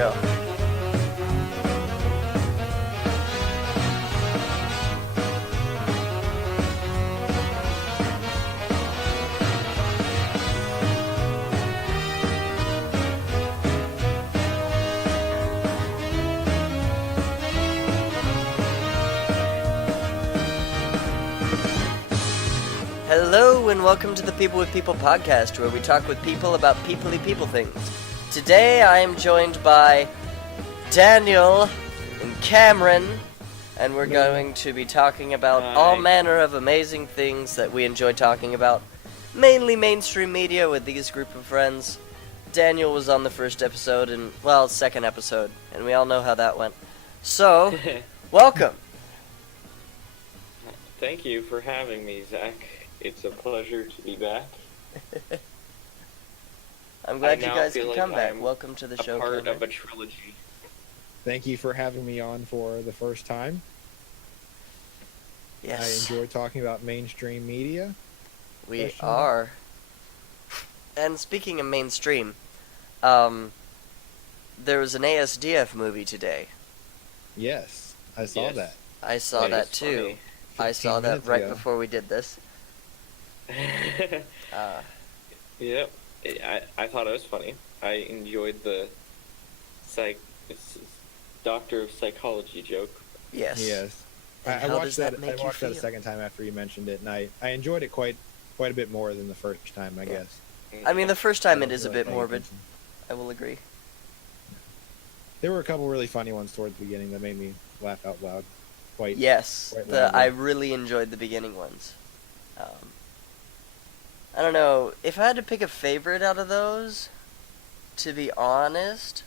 go. Hello and welcome to the People with People podcast, where we talk with people about people-y people things. Today I am joined by Daniel and Cameron, and we're going to be talking about all manner of amazing things that we enjoy talking about, mainly mainstream media with these group of friends. Daniel was on the first episode, second episode, and we all know how that went. So, welcome! Thank you for having me, Zach. It's a pleasure to be back. I'm glad you guys could come back. Welcome to the show. Part of a trilogy. Thank you for having me on for the first time. Yes. I enjoy talking about mainstream media. We are. And speaking of mainstream, there was an ASDF movie today. Yes, I saw that. I saw that too. I saw that right before we did this. Yep, I thought it was funny. I enjoyed the Doctor of Psychology joke. Yes. I watched that. I watched that a second time after you mentioned it, and I enjoyed it quite a bit more than the first time, I guess. I mean, the first time it is a bit morbid. I will agree. There were a couple really funny ones towards the beginning that made me laugh out loud. Quite I really enjoyed the beginning ones. I don't know, if I had to pick a favorite out of those, to be honest,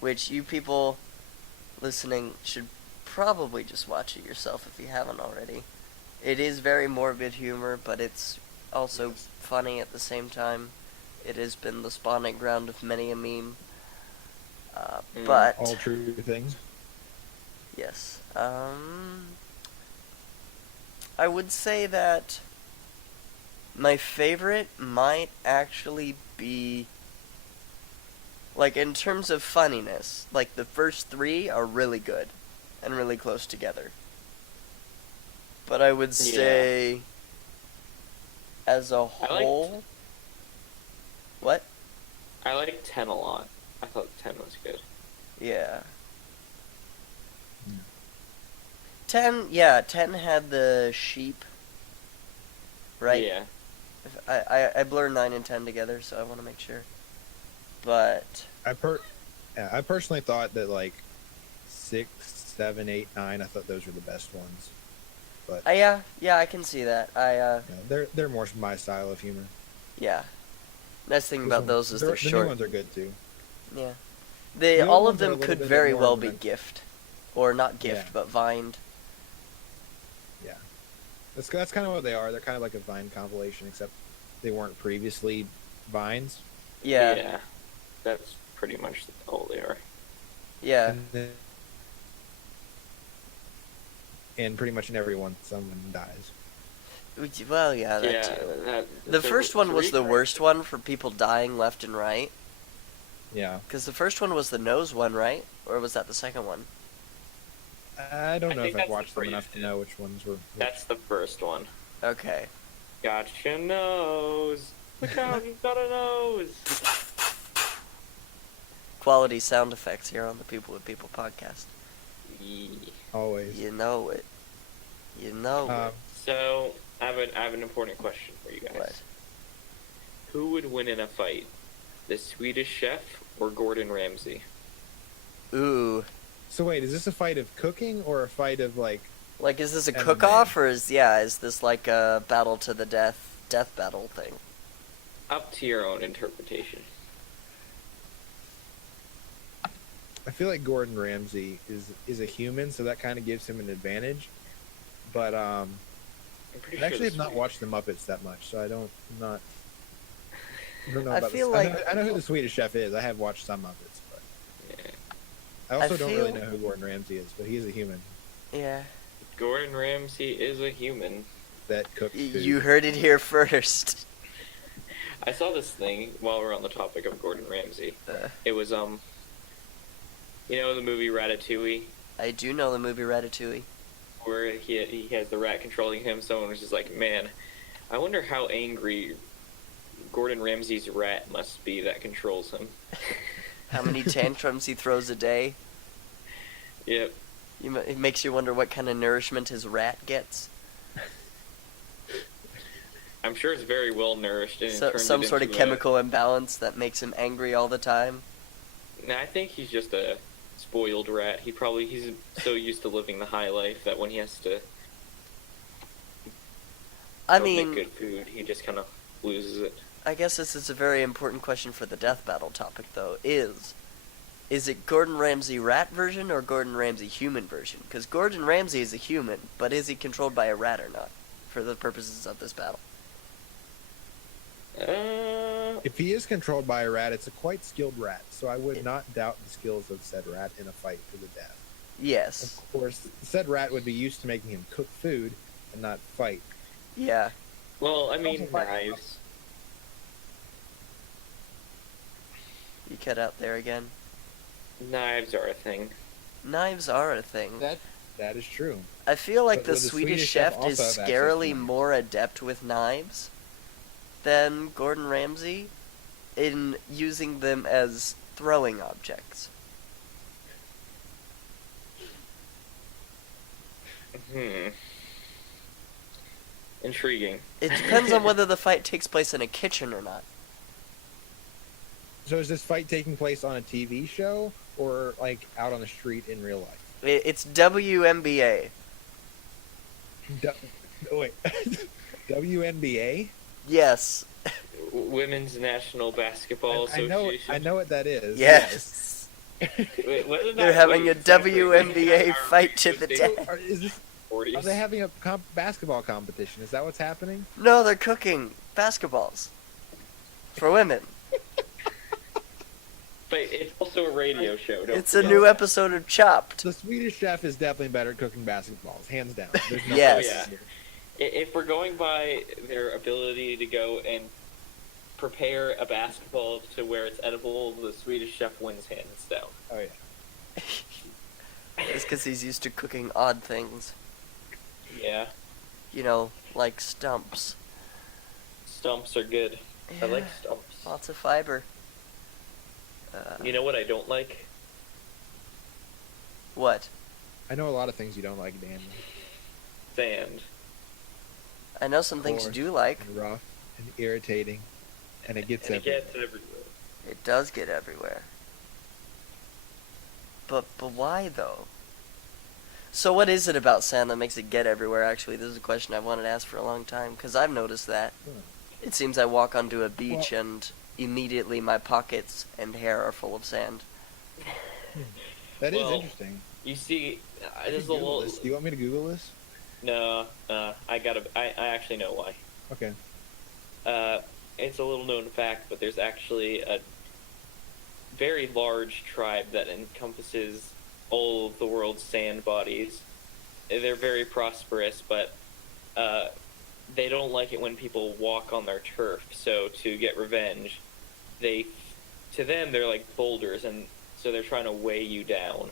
which you people listening should probably just watch it yourself if you haven't already. It is very morbid humor, but it's also funny at the same time. It has been the spawning ground of many a meme. But all true things. Yes. I would say that my favorite might actually be, like, in terms of funniness, like, the first three are really good and really close together. But I would say, as a whole... What? I liked 10 a lot. I thought 10 was good. Yeah. 10 had the sheep, right? Yeah. I blur 9 and 10 together, so I want to make sure. But I personally thought that, like, 6, 7, 8, 9, I thought those were the best ones. But yeah, I can see that. they're more my style of humor. Yeah. Nice thing about those is they're short. The new ones are good too. Yeah. All of them could very well be gift, or not gift, but vined. Yeah. That's kind of what they are. They're kind of like a Vine compilation, except they weren't previously Vines. Yeah. Yeah. That's pretty much all they are. Yeah. And pretty much in every one, someone dies. Well, yeah, that too. The first one was the worst one for people dying left and right. Yeah. Because the first one was the nose one, right? Or was that the second one? I don't know if I've watched them enough to know which ones were which. That's the first one. Okay. Gotcha nose. Look out, he's got a nose. Quality sound effects here on the People with People podcast. Always. You know it. You know it. So, I have an important question for you guys. What? Who would win in a fight? The Swedish Chef or Gordon Ramsay? Ooh. So wait, is this a fight of cooking or a fight of, like... Like, is this a MMA? cook-off, or is this like a battle to the death battle thing? Up to your own interpretation. I feel like Gordon Ramsay is a human, so that kind of gives him an advantage. But I actually have not watched the Muppets that much, so I don't know about I know who the Swedish Chef is. I have watched some Muppets, but I also don't really know who Gordon Ramsay is, but he's a human. Yeah. Gordon Ramsay is a human. That cooks food. You heard it here first. I saw this thing while we're on the topic of Gordon Ramsay. It was You know the movie Ratatouille, I do know the movie Ratatouille. where he has the rat controlling him. Someone was just like, man, I wonder how angry Gordon Ramsay's rat must be that controls him. How many tantrums he throws a day. Yep. It makes you wonder what kind of nourishment his rat gets. I'm sure it's very well nourished and Some sort of chemical imbalance that makes him angry all the time. Nah, I think he's just a spoiled rat. He's so used to living the high life that when he has to make good food, he just kind of loses it. I guess this is a very important question for the death battle topic, though. Is it Gordon Ramsay rat version or Gordon Ramsay human version? Because Gordon Ramsay is a human, but is he controlled by a rat or not, for the purposes of this battle? If he is controlled by a rat, it's a quite skilled rat, so I would not doubt the skills of said rat in a fight to the death. Yes. Of course, said rat would be used to making him cook food and not fight. Yeah. Well, I mean, knives. You cut out there again. Knives are a thing. Knives are a thing. That is true. I feel like But the would the Swedish chef also is have access to scarily knives? more adept with knives than Gordon Ramsay in using them as throwing objects. Intriguing. It depends on whether the fight takes place in a kitchen or not. So is this fight taking place on a TV show or like out on the street in real life? It's WNBA. Wait, WNBA? Yes. Women's National Basketball Association. I know what that is. Yes. Wait, what is that? They're having a Exactly. WNBA fight to the Yes. death. Are they having a basketball competition? Is that what's happening? No, they're cooking basketballs for women. But it's also a radio show. It's a new episode of Chopped. The Swedish chef is definitely better at cooking basketballs, hands down. There's no Yes. question here. If we're going by their ability to go and prepare a basketball to where it's edible, the Swedish chef wins hands down. Oh yeah. It's because he's used to cooking odd things. Yeah. You know, like stumps. Stumps are good. I like stumps. Lots of fiber. You know what I don't like? What? I know a lot of things you don't like, Daniel. Sand. I know some things you do like. And rough and irritating, and it gets And it everywhere. gets everywhere. It does get everywhere. But why though? So what is it about sand that makes it get everywhere? Actually, this is a question I wanted to ask for a long time because I've noticed that. It seems I walk onto a beach and immediately my pockets and hair are full of sand. That is Well, interesting. You see, I there's a can Google little. this. Do you want me to Google this? No, I actually know why. Okay. It's a little known fact, but there's actually a very large tribe that encompasses all of the world's sand bodies. They're very prosperous, but they don't like it when people walk on their turf. So to get revenge, to them they're like boulders, and so they're trying to weigh you down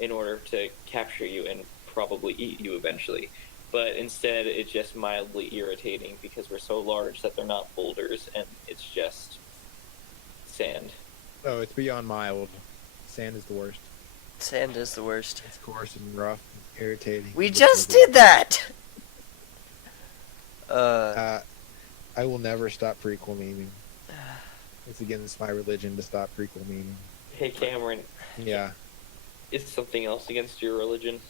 in order to capture you and probably eat you eventually. But instead, it's just mildly irritating because we're so large that they're not boulders, and it's just sand. Oh, it's beyond mild. Sand is the worst. Sand is the worst. It's coarse and rough and irritating. We just did that! I will never stop prequel memeing. It's against my religion to stop prequel memeing. Hey, Cameron, Yeah. is something else against your religion?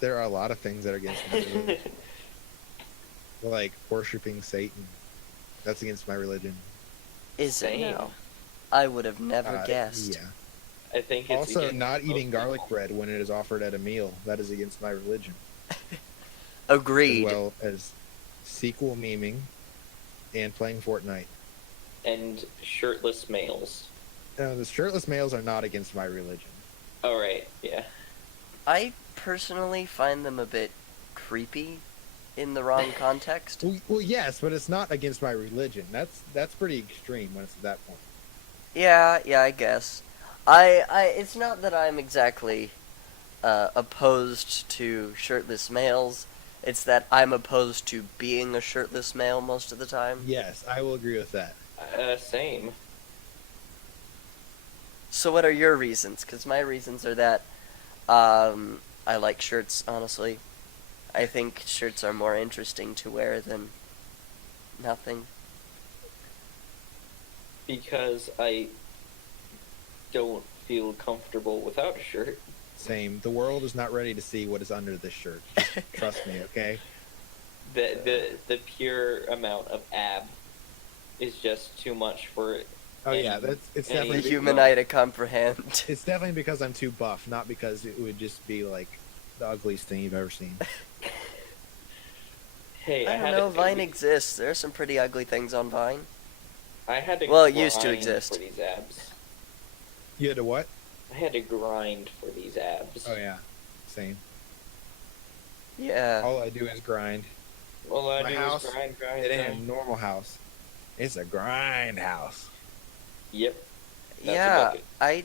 There are a lot of things that are against my religion. Like worshipping Satan. That's against my religion. Is it Same. now? I would have never guessed. Yeah. I think it's Also, against not most eating garlic people. bread when it is offered at a meal. That is against my religion. Agreed. As well as sequel memeing and playing Fortnite. And shirtless males. No, the shirtless males are not against my religion. All right, yeah. I personally find them a bit creepy in the wrong context. Well, yes, but it's not against my religion. That's pretty extreme when it's at that point. Yeah, I guess. It's not that I'm exactly opposed to shirtless males. It's that I'm opposed to being a shirtless male most of the time. Yes, I will agree with that. Same. So what are your reasons? Because my reasons are that I like shirts, honestly. I think shirts are more interesting to wear than nothing. Because I don't feel comfortable without a shirt. Same. The world is not ready to see what is under this shirt. Just trust me, okay? The pure amount of ab is just too much for. Oh yeah, it's The definitely human eye to comprehend. it's definitely because I'm too buff, not because it would just be like the ugliest thing you've ever seen. Hey, I don't know, Vine exists. There are some pretty ugly things on Vine. I had to. Well, it used to grind exist. for these abs. You had to what? I had to grind for these abs. Oh yeah, same. Yeah. All I do is grind. All I My do house, is grind. It ain't a normal house. It's a grind house. Yep. That's a Yeah, bucket.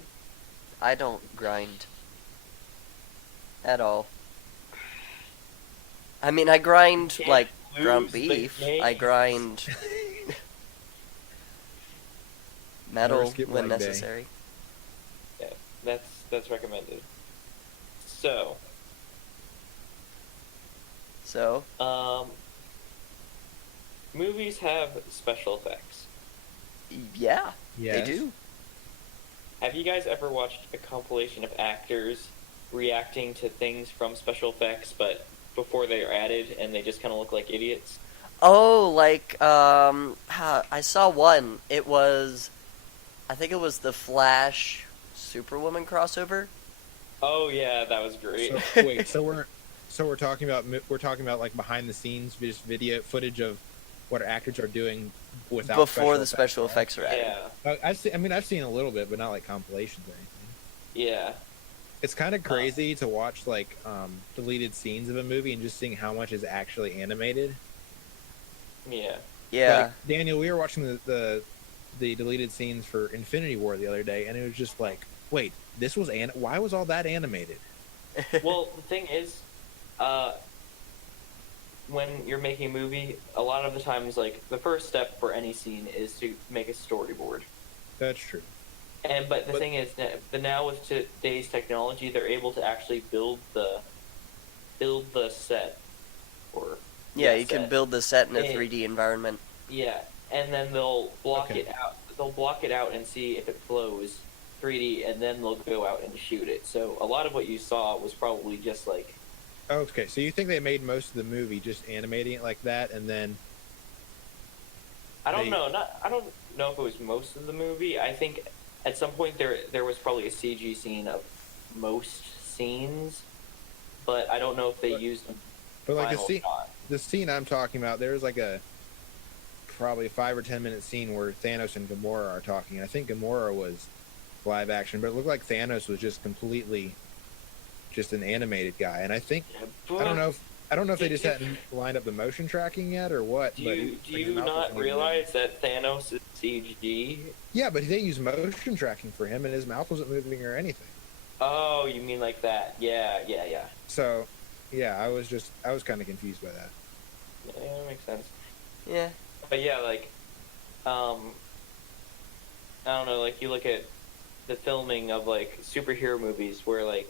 I don't grind at all. I mean, I grind Can't like lose ground the beef. game. I grind metal Never skip when leg day. necessary. Yeah, that's recommended. So, So, movies have special effects. yeah, Yes. they do. Have you guys ever watched a compilation of actors reacting to things from special effects, but before they are added, and they just kind of look like idiots? Oh, like I saw one. It was, I think it was the Flash Superwoman crossover. Oh yeah, that was great. So, wait, so we're talking about like behind the scenes just video footage of what actors are doing without Before the special effects were added. Yeah, I've seen a little bit, but not like compilations or anything. yeah. It's kind of crazy to watch like deleted scenes of a movie and just seeing how much is actually animated. Yeah. Yeah. Like, Daniel, we were watching the deleted scenes for Infinity War the other day, and it was just like, wait, this was why was all that animated? Well, the thing is, when you're making a movie, a lot of the times, like, the first step for any scene is to make a storyboard. That's true. But the thing is, now with today's technology, they're able to actually build the set. Or Yeah, the you can set. build the set in a And- 3D environment. Yeah, and then they'll block Okay. it out. They'll block it out and see if it flows 3D, and then they'll go out and shoot it. So a lot of what you saw was probably just like. Okay, so you think they made most of the movie just animating it like that, and then I don't know. I don't know if it was most of the movie. I think at some point there was probably a CG scene of most scenes, but I don't know if they used them. but like final shot. the scene I'm talking about, there's like probably a 5 or 10 minute scene where Thanos and Gamora are talking. I think Gamora was live action, but it looked like Thanos was just completely just an animated guy. And I think I don't know if they just hadn't lined up the motion tracking yet or what. Do but you his mouth not wasn't even realize that Thanos is CG? Yeah, but they used motion tracking for him, and his mouth wasn't moving or anything. Oh, you mean like that? Yeah. So, yeah, I was kind of confused by that. Yeah, that makes sense. Yeah. But yeah, like, I don't know, like, you look at the filming of, like, superhero movies where, like,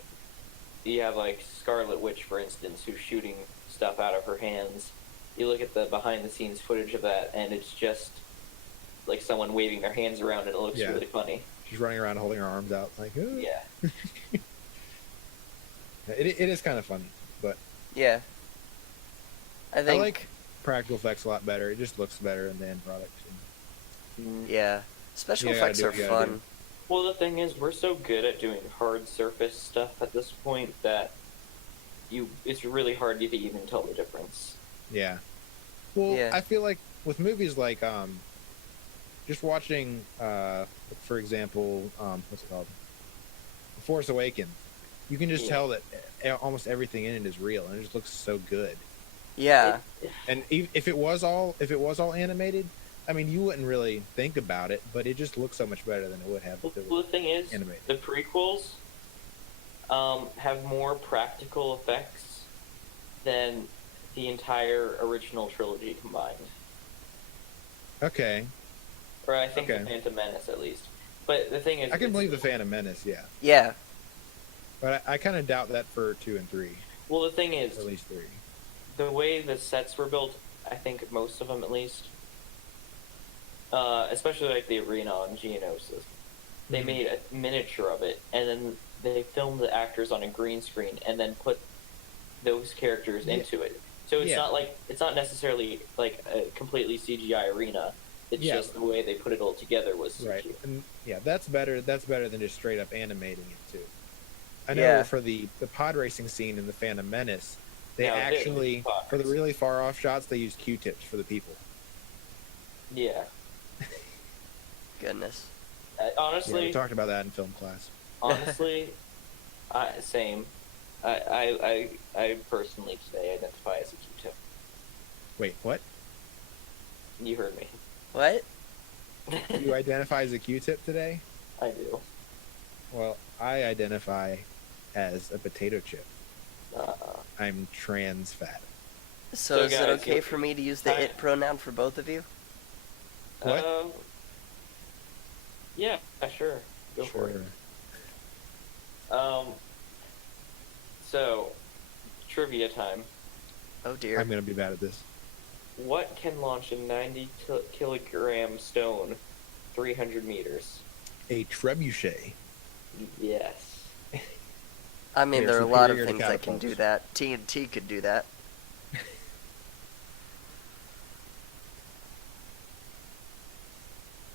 you have, like, Scarlet Witch, for instance, who's shooting stuff out of her hands. You look at the behind-the-scenes footage of that, and it's just, like, someone waving their hands around, and it looks Yeah. really funny. She's running around holding her arms out, like, ooh. Yeah. It is kind of funny, but Yeah. I think. I like practical effects a lot better. It just looks better in the end product. Yeah. Special You gotta effects do are what you gotta fun. Well, the thing is, we're so good at doing hard surface stuff at this point that it's really hard to even tell the difference. Yeah. Well, Yeah. I feel like with movies like just watching for example, what's it called? The Force Awakens. You can just tell that almost everything in it is real, and it just looks so good. Yeah. And if it was all animated, I mean, you wouldn't really think about it, but it just looks so much better than it would have if it Well, was the thing is, animated. the prequels have more practical effects than the entire original trilogy combined. Okay. Or I think Okay. the Phantom Menace, at least. But the thing is... I can believe the Phantom Menace, yeah. Yeah. But I kind of doubt that for 2 and 3. Well, the thing is... Or at least 3. The way the sets were built, I think most of them, at least, especially like the arena on Geonosis, they made a miniature of it, and then they filmed the actors on a green screen, and then put those characters into it. So it's not necessarily like a completely CGI arena. It's just the way they put it all together was CGI. Right. And that's better than just straight up animating it too. I know for the pod racing scene in the Phantom Menace, they actually, for the really far off shots, they used Q-tips for the people. Yeah. Goodness. Honestly, we talked about that in film class. Honestly, same. I personally today identify as a Q-tip. Wait, what? You heard me. What? You identify as a Q-tip today? I do. Well, I identify as a potato chip. I'm trans fat. So is it okay for me to use the it pronoun for both of you? What? Yeah, sure. Go for it. So, trivia time. Oh dear. I'm gonna be bad at this. What can launch a 90-kilogram stone 300 meters? A trebuchet. Yes. I mean, there are a lot of things that can do that. TNT could do that.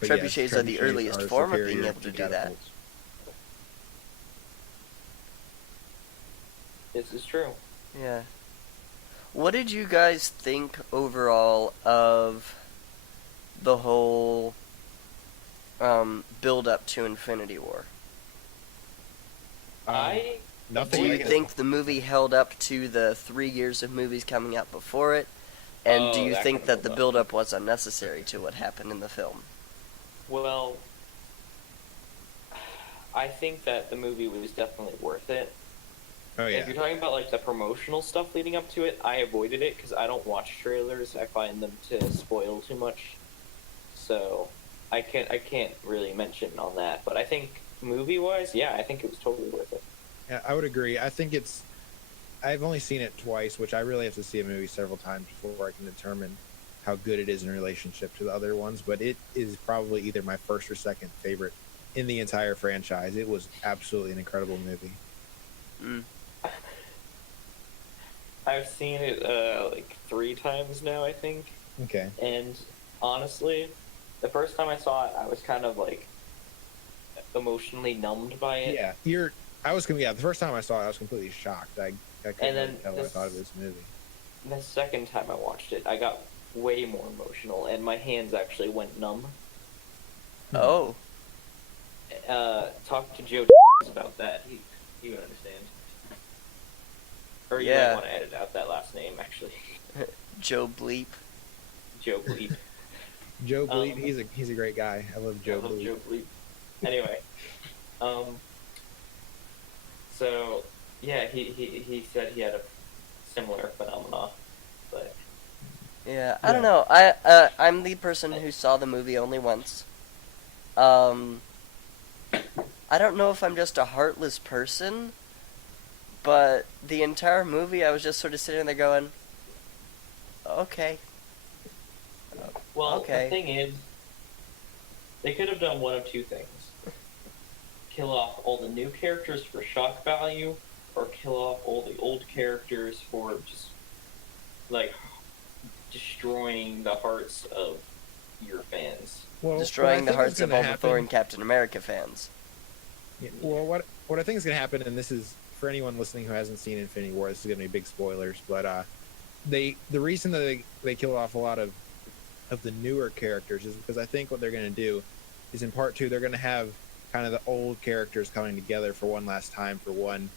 Trebuchets are the earliest form of being able to do that. This is true. Yeah. What did you guys think overall of the whole build up to Infinity War? Nothing. Do you think the movie held up to the 3 years of movies coming out before it? And do you think that the build up was unnecessary to what happened in the film? Well, I think that the movie was definitely worth it. Oh yeah. If you're talking about like the promotional stuff leading up to it, I avoided it because I don't watch trailers. I find them to spoil too much. So I can't really mention on that. But I think movie-wise, yeah, I think it was totally worth it. Yeah, I would agree. I think I've only seen it twice, which I really have to see a movie several times before I can determine how good it is in relationship to the other ones. But it is probably either my first or second favorite in the entire franchise. It was absolutely an incredible movie. Mm. I've seen it like 3 times now, I think. Okay. And honestly, the first time I saw it, I was kind of like emotionally numbed by it. Yeah, the first time I saw it, I was completely shocked. I couldn't really tell what I thought of this movie. The second time I watched it, I got way more emotional, and my hands actually went numb. Oh. Talk to Joe about that. He would understand. Or you might want to edit out that last name, actually. Joe Bleep. Joe Bleep. Joe Bleep, he's a great guy. I love Joe Bleep. Joe Bleep. Anyway, so yeah, he said he had a similar phenomena, but yeah, I don't know. I'm the person who saw the movie only once. I don't know if I'm just a heartless person, but the entire movie I was just sort of sitting there going, okay. Well, okay. The thing is, they could have done one of two things. Kill off all the new characters for shock value, or kill off all the old characters for just, like, destroying the hearts of your fans. Well, destroying the hearts of all the Thor and Captain America fans. Yeah, well, what I think is going to happen, and this is, for anyone listening who hasn't seen Infinity War, this is going to be big spoilers, but the reason that they killed off a lot of the newer characters is because I think what they're going to do is in part 2 they're going to have kind of the old characters coming together for one last time for one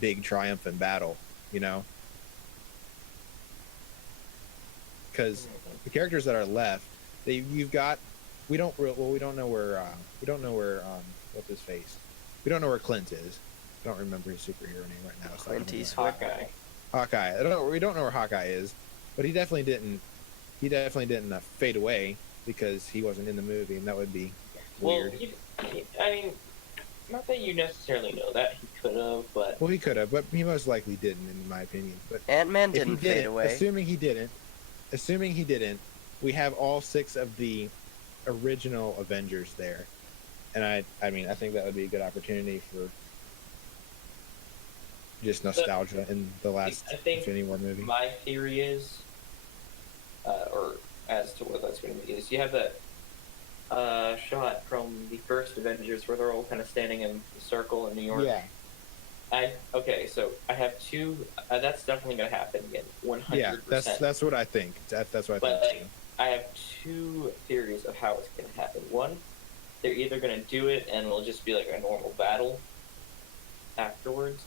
big triumphant battle, you know? Because the characters that are left, You've got. We don't. Well, we don't know where. We don't know where. What's his face? We don't know where Clint is. I don't remember his superhero name right now. So Clint Eastwood. Hawkeye. We don't know where Hawkeye is, but he definitely didn't. He definitely didn't fade away because he wasn't in the movie, and that would be weird. I mean, not that you necessarily know that he could have, but Well, he could have, but he most likely didn't, in my opinion. But Ant-Man if he didn't fade away. Assuming he didn't, we have all 6 of the original Avengers there, and I mean, I think that would be a good opportunity for just nostalgia in the last Infinity War movie. My theory is, or as to what that's going to be, is you have that shot from the first Avengers where they're all kind of standing in a circle in New York. Yeah. So I have 2. That's definitely going to happen again. 100%. Yeah, that's what I think. That's what I think. I have 2 theories of how it's going to happen. One, they're either going to do it and it'll just be like a normal battle afterwards,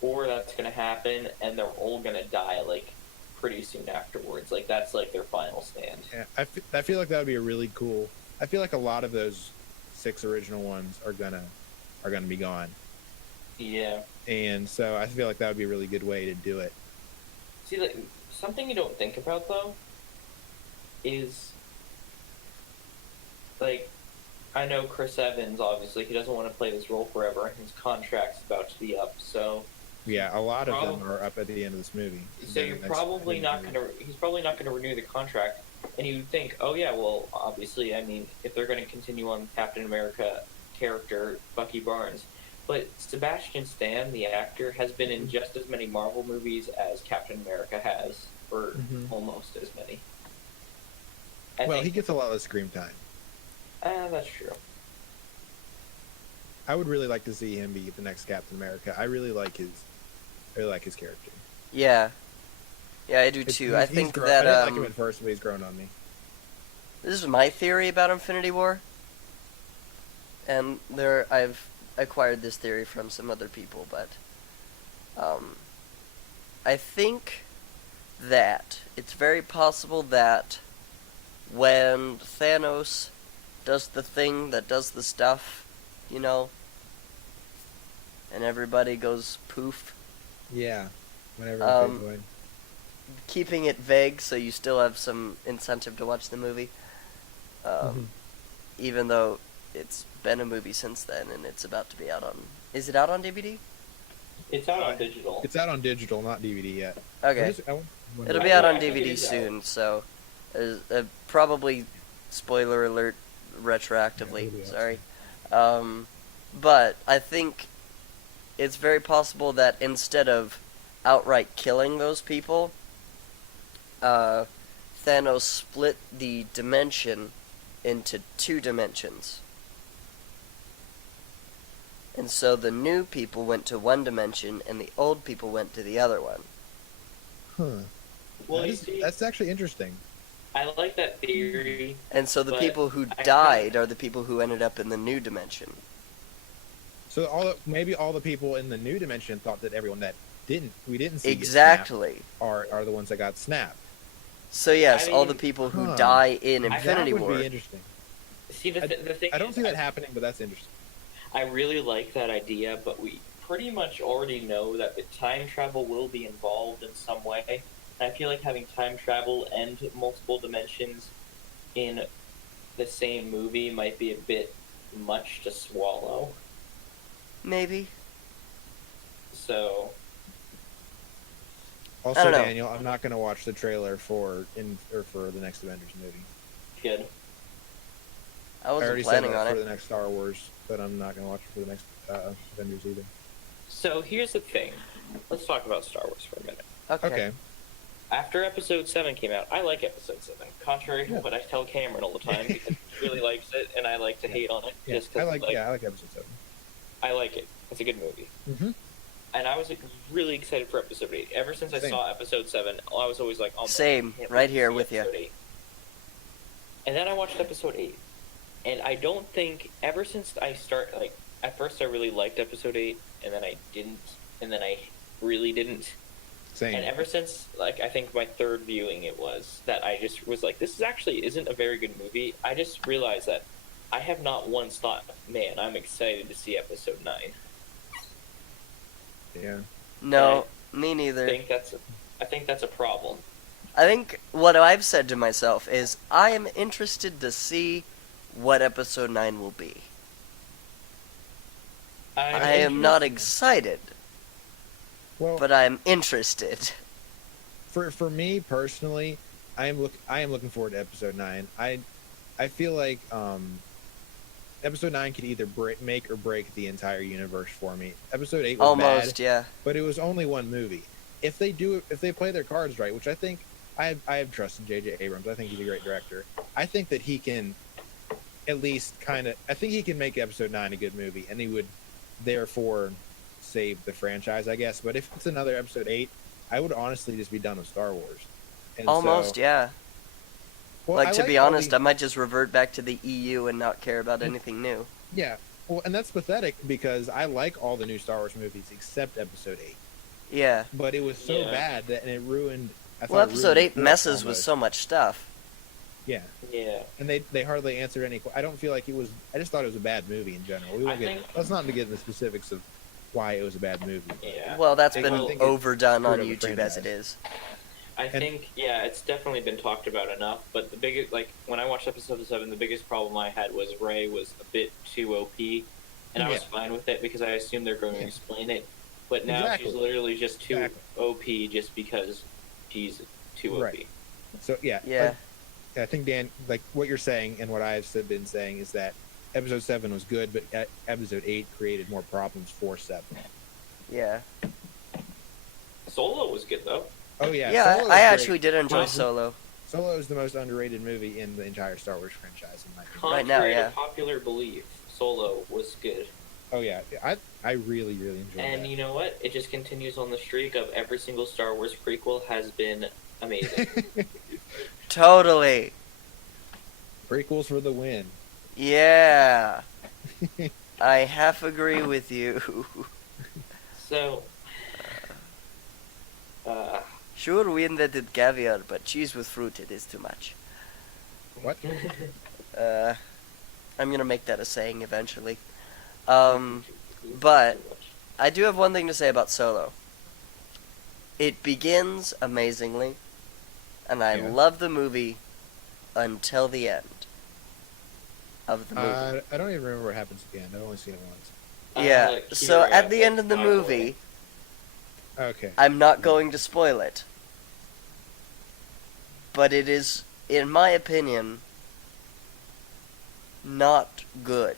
or that's going to happen and they're all going to die like pretty soon afterwards. Like that's like their final stand. Yeah, I feel like that would be a really cool. I feel like a lot of those 6 original ones are gonna be gone. Yeah. And so I feel like that would be a really good way to do it. See, like something you don't think about though is like, I know Chris Evans, obviously he doesn't want to play this role forever. His contract's about to be up, so yeah, a lot of them are up at the end of this movie. So he's probably not gonna renew the contract. And you think, oh yeah, well obviously, I mean, if they're gonna continue on Captain America character Bucky Barnes, but Sebastian Stan, the actor, has been in just as many Marvel movies as Captain America has, or almost as many. He gets a lot of screen time. That's true. I would really like to see him be the next Captain America. I really like his character. Yeah, I do too. I think that I didn't like him at first, but he's grown on me. This is my theory about Infinity War, and I've acquired this theory from some other people, but I think that it's very possible that when Thanos does the thing that does the stuff, you know, and everybody goes poof. Yeah, whenever it fades away. Keeping it vague so you still have some incentive to watch the movie. Even though it's been a movie since then and it's about to be out on... Is it out on DVD? It's out on digital. It's out on digital, not DVD yet. Okay. It'll be out on DVD soon, so... probably, spoiler alert, retroactively, sorry. But I think it's very possible that instead of outright killing those people, Thanos split the dimension into 2 dimensions. And so the new people went to one dimension and the old people went to the other one. Huh. Well, that's actually interesting. I like that theory. And so the people who died are the people who ended up in the new dimension. So maybe all the people in the new dimension thought that everyone that we didn't see exactly are the ones that got snapped. So yes, all the people who die in Infinity War. That would be interesting. See, the thing I don't see that happening, but that's interesting. I really like that idea, but we pretty much already know that the time travel will be involved in some way. And I feel like having time travel and multiple dimensions in the same movie might be a bit much to swallow. Maybe. So. Also, Daniel, I'm not going to watch the trailer for the next Avengers movie. Good. I wasn't planning on it for the next Star Wars, but I'm not going to watch it for the next Avengers either. So here's the thing. Let's talk about Star Wars for a minute. Okay. After Episode 7 came out, I like Episode 7. Contrary to what I tell Cameron all the time, because he really likes it, and I like to hate on it. Yeah, I like Episode 7. I like it. It's a good movie. Mm-hmm. And I was really excited for Episode 8. Ever since I saw Episode 7, I was always like, oh, same, right here with you. 8. And then I watched Episode 8. And I don't think, ever since at first I really liked Episode 8, and then I didn't, and then I really didn't. Same. And ever since, like, I think my third viewing it was, that I just was like, this is actually isn't a very good movie. I just realized that I have not once thought, man, I'm excited to see episode 9. Yeah. No, me neither. I think that's a problem. I think what I've said to myself is I am interested to see what episode 9 will be. I am not excited, Well, but I'm interested. for me personally, I am looking forward to episode 9. I feel like episode 9 could either make or break the entire universe for me. Episode 8 was Almost, bad, yeah. but it was only one movie. If they play their cards right, which I think I have trust in J.J. Abrams. I think he's a great director. I think that he can at least I think he can make episode 9 a good movie, and he would therefore save the franchise, I guess. But if it's another episode 8, I would honestly just be done with Star Wars. And Almost, yeah. Well, Like, I to be all honest, I might just revert back to the EU and not care about anything new. Yeah. Well, and that's pathetic because I like all the new Star Wars movies except episode 8. Yeah. But it was so bad that it ruined. Well, episode 8 messes with so much stuff. Yeah. Yeah. And they hardly answered any. I don't feel like it was. I just thought it was a bad movie in general. Let's not get into the specifics of why it was a bad movie. Yeah. Well, that's I been think overdone on screwed up the YouTube as franchise. it is. I think, it's definitely been talked about enough, but the biggest, like, when I watched episode 7, the biggest problem I had was Rey was a bit too OP, and I was fine with it because I assumed they're going to explain it, but now she's literally just too OP just because she's too OP. Right. So, yeah. I think, Dan, like, what you're saying and what I've been saying is that episode 7 was good, but episode 8 created more problems for 7. Yeah. Solo was good, though. Oh, yeah. Yeah, Solo I is actually great. did enjoy Solo. Solo is the most underrated movie in the entire Star Wars franchise, in my opinion. Right now, Contrary yeah. to popular belief, Solo was good. Oh, yeah. I really, really enjoyed And that. you know what? It just continues on the streak of every single Star Wars prequel has been amazing. Totally. Prequels for the win. Yeah. I half agree with you. So, Sure, we invented caviar, but cheese with fruit, it is too much. What? I'm gonna make that a saying eventually. But I do have one thing to say about Solo. It begins amazingly, and I love the movie until the end of the movie. I don't even remember what happens at the end. I've only seen it once. Yeah, so at the end of the movie, Okay. I'm not going to spoil it, but it is, in my opinion, not good.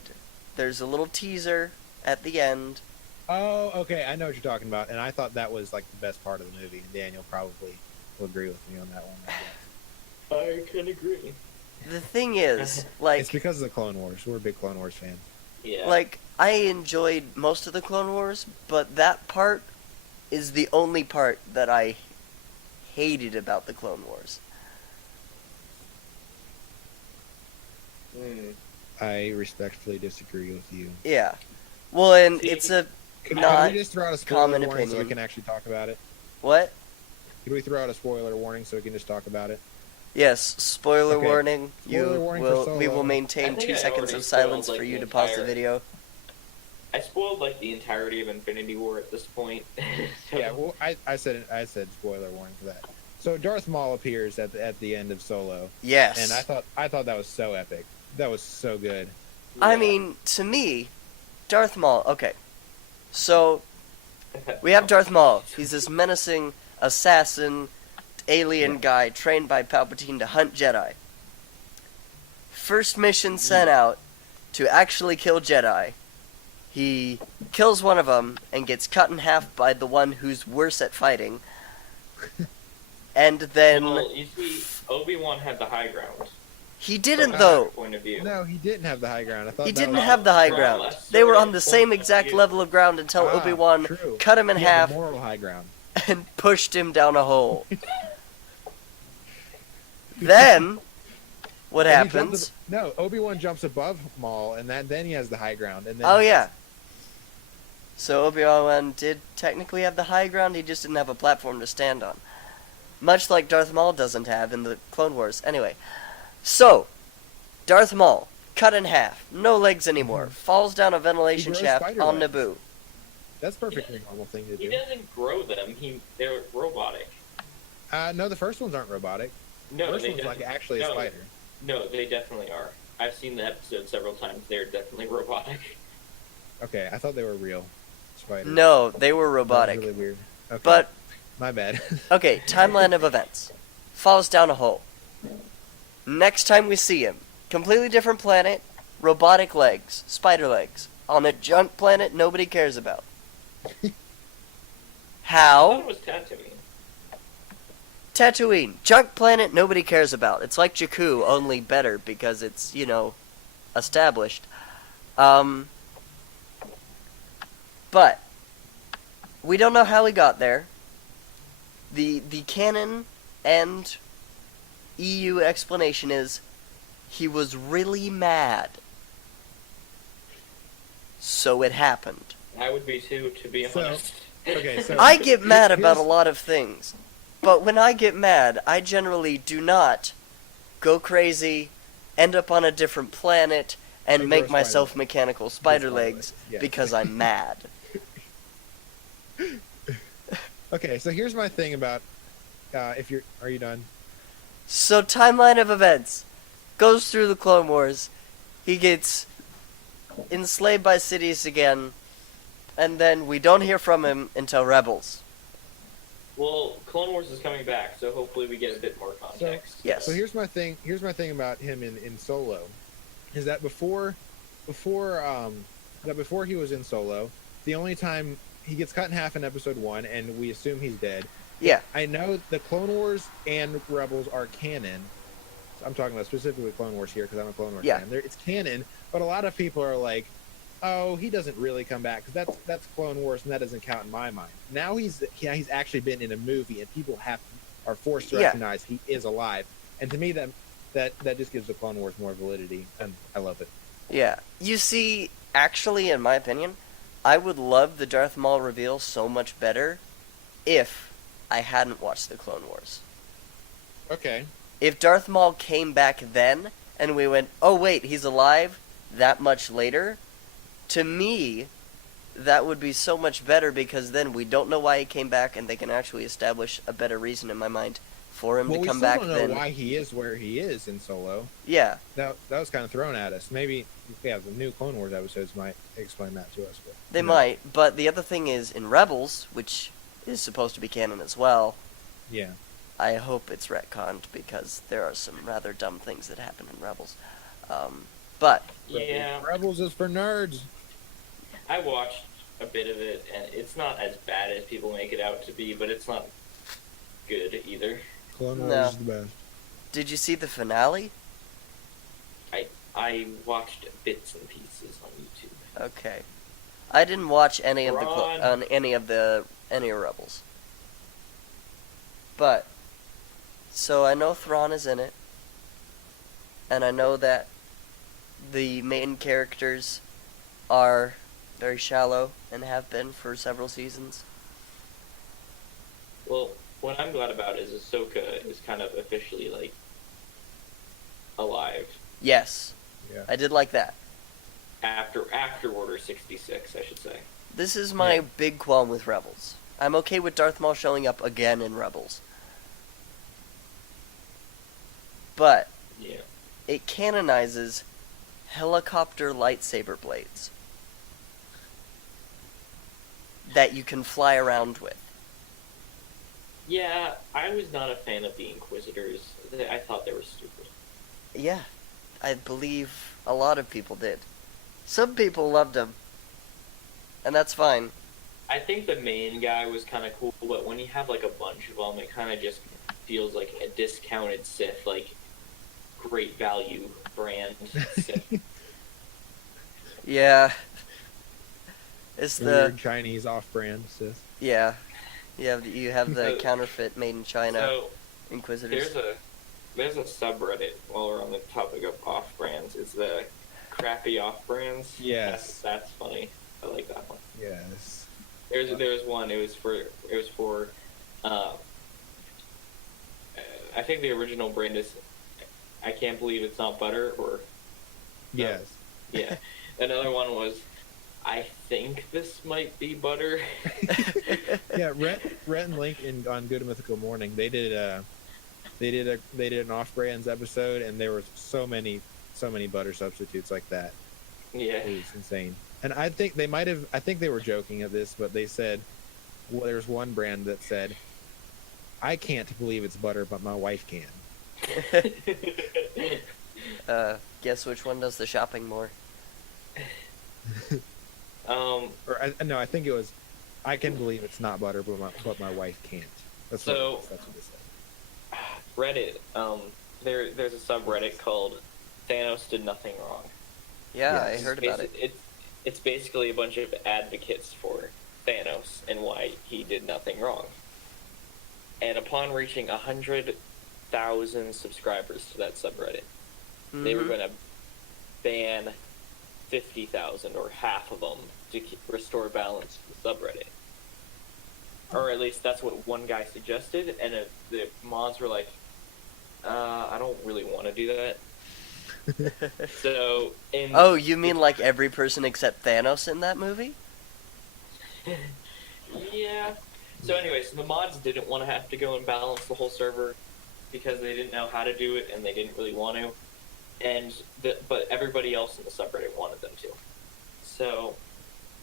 There's a little teaser at the end. Oh, okay. I know what you're talking about, and I thought that was like the best part of the movie. And Daniel probably will agree with me on that one. I can agree. The thing is, like, It's because of the Clone Wars. We're big Clone Wars fans. Yeah. like, I enjoyed most of the Clone Wars, but that part is the only part that I hated about the Clone Wars. I respectfully disagree with you. Yeah. Well, and See, it's a Can not we just throw out a spoiler common warning so I opinion. can actually talk about it? What? Could we throw out a spoiler warning so we can just talk about it? Yes, spoiler Okay. warning. Spoiler warning for We will Solo. maintain I think 2 I seconds already of silence spoiled, for like, you the to pause the entire- video. I spoiled like the entirety of Infinity War at this point. So- Yeah, well, I said spoiler warning for that. So Darth Maul appears at the end of Solo, Yes. and I thought that was so epic. That was so good. I Yeah. mean, to me, Darth Maul. Okay, so we have Darth Maul. He's this menacing assassin, alien guy trained by Palpatine to hunt Jedi. First mission sent out to actually kill Jedi. He kills one of them and gets cut in half by the one who's worse at fighting. And then Well, you see, Obi-Wan had the high ground. he didn't From though. my point of view. No, he didn't have the high ground. I thought He that didn't was- have the high from ground. a They were on certain the same point of exact view. level of ground until Obi-Wan true. cut him in He had half the moral high ground. and pushed him down a hole. Then, what And he jumped happens? No, Obi-Wan jumps above Maul, and then he has the high ground. And then Oh yeah. So Obi-Wan did technically have the high ground, he just didn't have a platform to stand on. Much like Darth Maul doesn't have in the Clone Wars. Anyway, so, Darth Maul, cut in half, no legs anymore, falls down a ventilation shaft on legs. Naboo. That's a perfectly normal thing to do. He doesn't grow them, they're robotic. No, the first ones aren't robotic. No, the first one's like actually a spider. No, they definitely are. I've seen the episode several times. They're definitely robotic. Okay, I thought they were real spiders. No, they were robotic. That was really weird. Okay. But, my bad. okay, timeline of events. Falls down a hole. Next time we see him, completely different planet, robotic legs, spider legs, on a junk planet nobody cares about. I How? thought it was Tatooine. Tatooine, junk planet nobody cares about. It's like Jakku, only better because it's, established. But we don't know how he got there. The canon and EU explanation is he was really mad. So it happened. I would be too, to be honest. Okay, so I get mad about a lot of things. But when I get mad, I generally do not go crazy, end up on a different planet, and make myself mechanical spider legs yes. because I'm mad. Okay, so here's my thing about are you done? So timeline of events. Goes through the Clone Wars. He gets enslaved by Sidious again. And then we don't hear from him until Rebels. Well, Clone Wars is coming back, so hopefully we get a bit more context. Yes. So here's my thing about him in Solo, is that before he was in Solo, the only time he gets cut in half in episode 1 and we assume he's dead. Yeah. I know the Clone Wars and Rebels are canon. I'm talking about specifically Clone Wars here because I'm a Clone Wars fan. It's canon, but a lot of people are like, oh, he doesn't really come back because that's Clone Wars and that doesn't count in my mind. Now he's actually been in a movie and people are forced to recognize he is alive. And to me that just gives the Clone Wars more validity, and I love it. Yeah. You see, actually, in my opinion, I would love the Darth Maul reveal so much better if I hadn't watched the Clone Wars. Okay. If Darth Maul came back then, and we went, oh wait, he's alive that much later, to me, that would be so much better because then we don't know why he came back and they can actually establish a better reason in my mind for him to come back then. We still don't know why he is where he is in Solo. Yeah. That was kind of thrown at us. Maybe, the new Clone Wars episodes might explain that to us. But they might, but the other thing is, in Rebels, which is supposed to be canon as well, yeah, I hope it's retconned because there are some rather dumb things that happen in Rebels. But yeah, Rebels is for nerds. I watched a bit of it, and it's not as bad as people make it out to be, but it's not good either. Clone Wars is the best. Did you see the finale? I watched bits and pieces on YouTube. Okay, I didn't watch any of any Rebels. But so I know Thrawn is in it, and I know that the main characters are very shallow and have been for several seasons. Well, what I'm glad about is Ahsoka is kind of officially, like, alive. Yes. Yeah. I did like that. After Order 66, I should say. This is my big qualm with Rebels. I'm okay with Darth Maul showing up again in Rebels. But it canonizes helicopter lightsaber blades that you can fly around with. Yeah, I was not a fan of the Inquisitors. I thought they were stupid. Yeah, I believe a lot of people did. Some people loved them, and that's fine. I think the main guy was kind of cool, but when you have, like, a bunch of them, it kind of just feels like a discounted Sith, like, great value brand Sith. Yeah. It's the weird Chinese off-brand Sith. Yeah. You have the counterfeit made in China Inquisitors. There's a subreddit while we're on the topic of off-brands. It's the crappy off-brands. Yes. That's funny. I like that one. Yes. There was one. It was for. I think the original brand is. I can't believe it's not butter, or. Yes. Yeah. Another one was. I think this might be butter. Yeah, Rhett and Link on Good Mythical Morning, they did an off-brands episode, and there were so many butter substitutes like that. Yeah, it was insane. And I think they were joking at this, but they said, well, there's one brand that said, I can't believe it's butter, but my wife can. Guess which one does the shopping more? I think it was, I can believe it's not butter, but my wife can't. That's what they said. Reddit. There's a subreddit called Thanos Did Nothing Wrong. Yeah, I heard about it. It's basically a bunch of advocates for Thanos and why he did nothing wrong. And upon reaching 100,000 subscribers to that subreddit, they were going to ban 50,000 or half of them to restore balance to the subreddit. Or at least that's what one guy suggested, and the mods were like, I don't really want to do that. So, oh, you mean like every person except Thanos in that movie? Yeah. So anyways, the mods didn't want to have to go and balance the whole server because they didn't know how to do it and they didn't really want to. But everybody else in the subreddit wanted them to. So,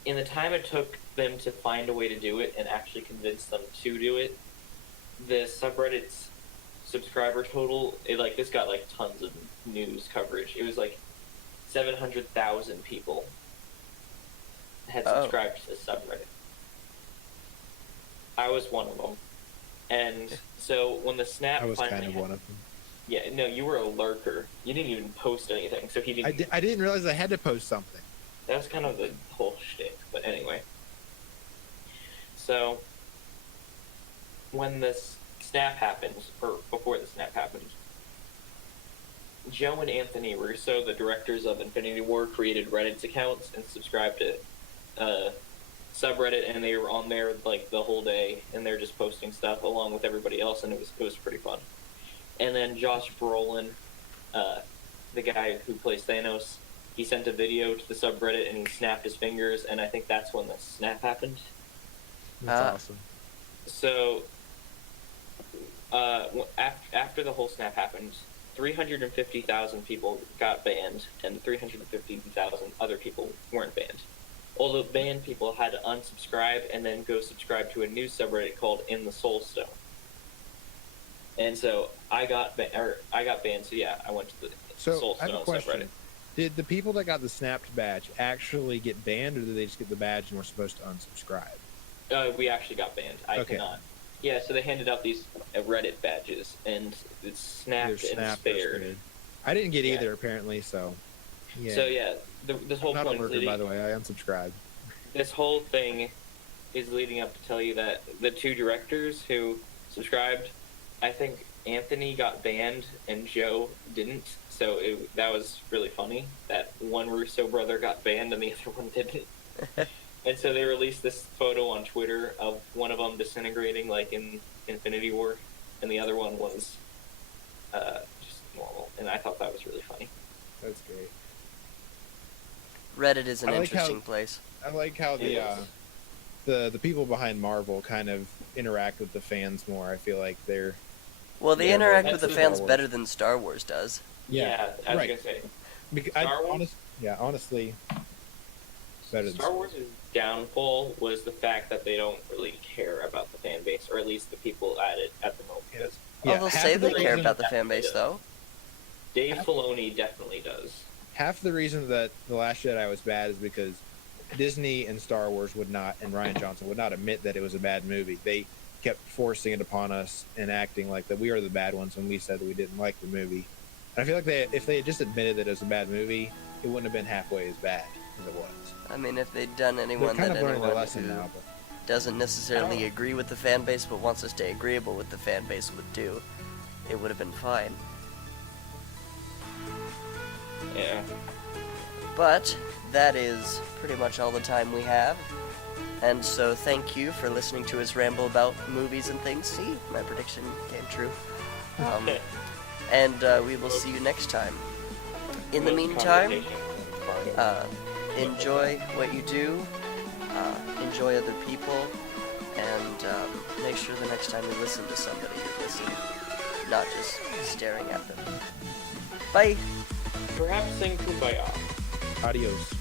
in the time it took them to find a way to do it and actually convince them to do it, the subreddit's subscriber total, this got like tons of news coverage. It was like 700,000 people had subscribed to the subreddit. I was one of them. And so when the snap I was finally kind of one of them. Yeah, no, you were a lurker. You didn't even post anything, so he didn't. I didn't realize I had to post something. That was kind of the whole shtick, but anyway. So, when this snap happened, or before the snap happened, Joe and Anthony Russo, the directors of Infinity War, created Reddit's accounts and subscribed to subreddit, and they were on there like the whole day, and they're just posting stuff along with everybody else, and it was pretty fun. And then Josh Brolin, the guy who plays Thanos, he sent a video to the subreddit and he snapped his fingers, and I think that's when the snap happened. That's awesome. So, after the whole snap happened, 350,000 people got banned, and 350,000 other people weren't banned. All the banned people had to unsubscribe and then go subscribe to a new subreddit called In the Soul Stone. And so I got banned. So yeah, I went to the Soul Stone subreddit. Did the people that got the snapped badge actually get banned, or did they just get the badge and were supposed to unsubscribe? We actually got banned. I cannot. Yeah, so they handed out these Reddit badges, and it's snapped and spared. I didn't get either, apparently. So. Yeah. So yeah, this whole point. I'm not a lurker, by the way. I unsubscribed. This whole thing is leading up to tell you that the two directors who subscribed, I think Anthony got banned and Joe didn't. So that was really funny that one Russo brother got banned and the other one didn't. And so they released this photo on Twitter of one of them disintegrating like in Infinity War, and the other one was just normal. And I thought that was really funny. That's great. Reddit is an interesting place. I like how the people behind Marvel kind of interact with the fans more. I feel like they're... Well, they interact with the fans better than Star Wars does. Yeah, I was going to say. Honestly, better than Star Wars' downfall was the fact that they don't really care about the fan base, or at least the people at the moment. Yes. Yeah, they'll say they care about the fan base, though. Dave Filoni definitely does. Half the reason that The Last Jedi was bad is because Disney and Star Wars would not, and Rian Johnson would not admit that it was a bad movie. They kept forcing it upon us and acting like that we are the bad ones when we said that we didn't like the movie. And I feel like if they had just admitted that it was a bad movie, it wouldn't have been halfway as bad as it was. I mean, if they'd done anyone that anyone who doesn't necessarily agree with the fan base but wants to stay agreeable with the fan base would do, it would have been fine. Yeah. But that is pretty much all the time we have. And so thank you for listening to us ramble about movies and things. See, my prediction came true. And we will see you next time. In the meantime, enjoy what you do, enjoy other people, and make sure the next time you listen to somebody, you listen, not just staring at them. Bye! Perhaps sing Kumbaya. Adios.